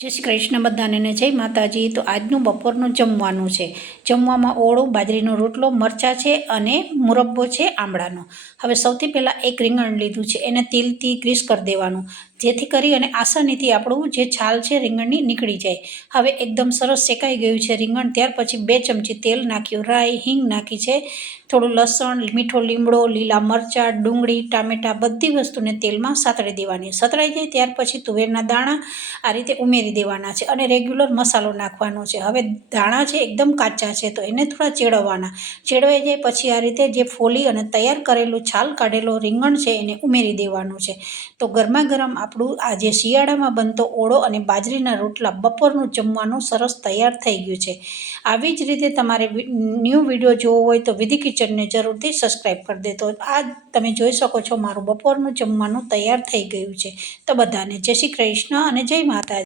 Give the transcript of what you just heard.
જય શ્રી કૃષ્ણ બધાને ને જય માતાજી। તો આજનું બપોરનું જમવાનું છે। જમવામાં ઓળું, બાજરીનો રોટલો, મરચાં છે અને મુરબ્બો છે આમળાનો। હવે સૌથી પહેલાં એક રીંગણ લીધું છે, એને તેલથી ગ્રીસ કરી દેવાનું, જેથી કરી અને આસાનીથી આપણું જે છાલ છે રીંગણની નીકળી જાય। હવે એકદમ સરસ શેકાઈ ગયું છે રીંગણ। ત્યાર પછી 2 ચમચી તેલ નાખ્યું, રાઈ, હિંગ નાખી છે, થોડું લસણ, મીઠો લીમડો, લીલા મરચાં, ડુંગળી, ટામેટાં બધી વસ્તુને તેલમાં સાતળી દેવાની। સતળાઈ જાય ત્યાર પછી તુવેરના દાણા આ રીતે ઉમેરી દેવાના છે અને રેગ્યુલર મસાલો નાખવાનો છે। હવે દાણા છે એકદમ કાચા છે તો એને થોડા ચેડવવાના। ચેડવાઈ જાય પછી આ રીતે જે ફોલી અને તૈયાર કરેલું છાલ કાઢેલો રીંગણ છે એને ઉમેરી દેવાનું છે। તો ગરમા ગરમ આપણું આ જે શિયાળામાં બનતો ઓળો અને બાજરીના રોટલા બપોરનું જમવાનું સરસ તૈયાર થઈ ગયું છે। આવી જ રીતે તમારે ન્યૂ વિડીયો જોવો હોય તો વિધિ કિચનને જરૂરથી સબસ્ક્રાઈબ કરી દે। તો આ તમે જોઈ શકો છો મારું બપોરનું જમવાનું તૈયાર થઈ ગયું છે। તો બધાને જય શ્રી કૃષ્ણ અને જય માતાજી।